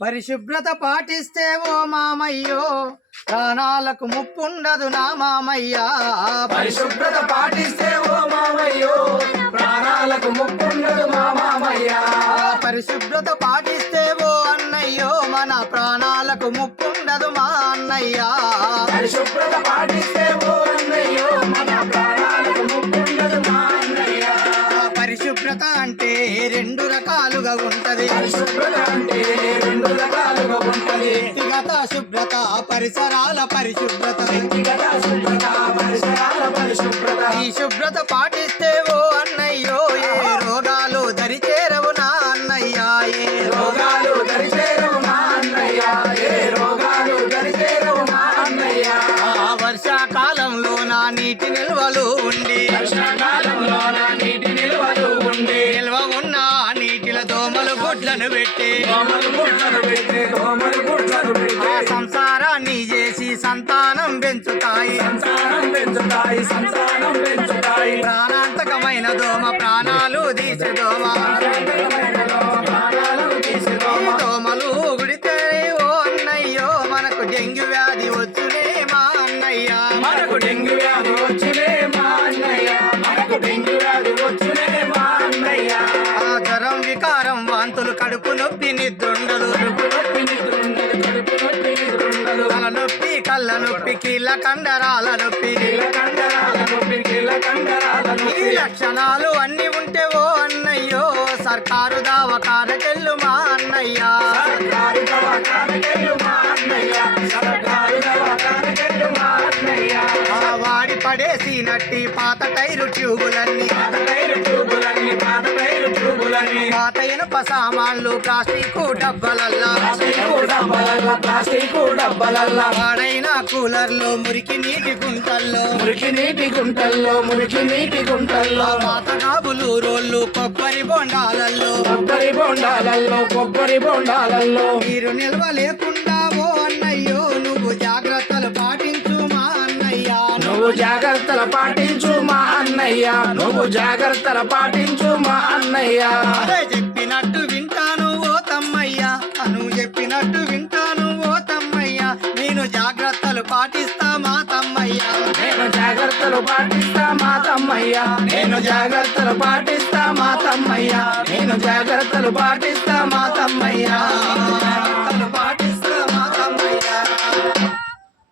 పరిశుభ్రత పాటిస్తే ఓ మామయ్యో ప్రాణాలకు ముప్పుండదు నా మామయ్య. పరిశుభ్రత పాటిస్తే ఓ మామయ్యో ప్రాణాలకు ముప్పుండదు మా మామయ్య. పరిశుభ్రత పాటిస్తే ఓ అన్నయ్యో మన ప్రాణాలకు ముప్పుండదు మా అన్నయ్య. పరిశుభ్రత పాటిస్తే ఓ అన్నయ్యో మన ప్రాణాలకు ముప్పుండదు మా అన్నయ్య. పరిశుభ్రత అంటే రెండు రకాలుగా ఉంటది. పరిశుభ్రత అంటే రెండు రకాలుగా ఉంటది. వ్యక్తిగత శుభ్రత, పరిసరాల పరిశుభ్రత. వ్యక్తిగత శుభ్రత, పరిసరాల పరిశుభ్రత. ఈ శుభ్రత పాటిస్తే ఓ అన్నయ్యో ఏ రోగాలు దరిచేరవు నా అన్నయ్య. ఏ రోగాలు దరిచేరవు మా అన్నయ్య. ఏ రోగాలు దరిచేరవు మా అన్నయ్య. వర్షాకాలంలో నా నీటి నిల్వలు ఉండి వర్షాకాలంలో నా నీటి నిల్వలు ఉండి నిల్వ ఉన్న నీటిల దోమలు గుడ్లను పెట్టి దోమలు గుడ్లను పెట్టి దోమలు గుడ్లను పెట్టి సంసారాన్ని చేసి సంతానం పెంచుతాయి. సంతానం పెంచుతాయి, సంతానం పెంచుతాయి. ప్రాణాంతకమైన దోమ ప్రాణాలు తీసే దోమ. ప్రాణాలు తీసే ఈ దోమ. దోమలు గుడితే ఓ అన్నయ్యో మనకు డెంగ్యూ వ్యాధి వచ్చునే మా అన్నయ్య. మనకు డెంగ్యూ వ్యాధి వచ్చునే మా అన్నయ్య. మనకు డెంగ్యూ వ్యాధి వచ్చునే మా అన్నయ్య. జ్వరం, వికారం, వాంతులు, కడుపు నొప్పి, నిద్రుండదు. కడుపు నొప్పి నిద్రుండదు, కడుపు నొప్పి నిద్రుండదు. తల నొప్పి, కళ్ళ నొప్పి, కీళ్ళ కండరాల నొప్పి. కీళ్ళ కండరాల నొప్పి, కీళ్ళ కండరాల ఈ నొప్పి. లక్షణాలు అన్ని ఉంటే ఓ అన్నయ్యో సర్కారు దవాఖానకెళ్ళు మా అన్నయ్య. సర్కారు దవాఖానకెళ్ళు మా అన్నయ్య. సర్కారు దవాఖానకెళ్ళు మా అన్నయ్య. వాడి పడేసినట్టి పాత టైరు ట్యూబులన్నీ, పాత టైరు ట్యూబులన్నీ, పాత టైరు ట్యూబులన్నీ. పాత ఇనుప సామాన్లు, ప్లాస్టిక్ డబ్బలల్లా, ప్లాస్టిక్ డబ్బలల్లా, ప్లాస్టిక్ డబ్బలల్లా. వాడైన కూలర్లు, మురికి నీటి గుంటల్లో, మురికి నీటి గుంటల్లో, మురికి నీటి గుంటల్లో. పాత కాబులు రోళ్ళు, కొబ్బరి బొండాలల్లో, కొబ్బరి బొండాలల్లో, కొబ్బరి బొండాలల్లో. నీరు నిల్వ లేకుండా ఓ అన్నయ్యో నువ్వు జాగ్రత్తలు పాటించు మా అన్నయ్య. నువ్వు జాగ్రత్తలు పాటించు మా అన్నయ్య. నువ్వు జాగ్రత్తలు పాటించు మా అన్నయ్య. అదే చెప్పినట్టు వింటాను ఓ తమ్మయ్య. నువ్వు చెప్పినట్టు వింటాను ఓ తమ్మయ్య. నేను జాగ్రత్తలు పాటిస్తా మా తమ్మయ్య. నేను జాగ్రత్తలు పాటిస్తా మా తమ్మయ్య. నేను జాగ్రత్తలు పాటిస్తా మా తమ్మయ్య. నేను జాగ్రత్తలు పాటిస్తా మా తమ్మయ్య. జాగ్రత్తలు పాటి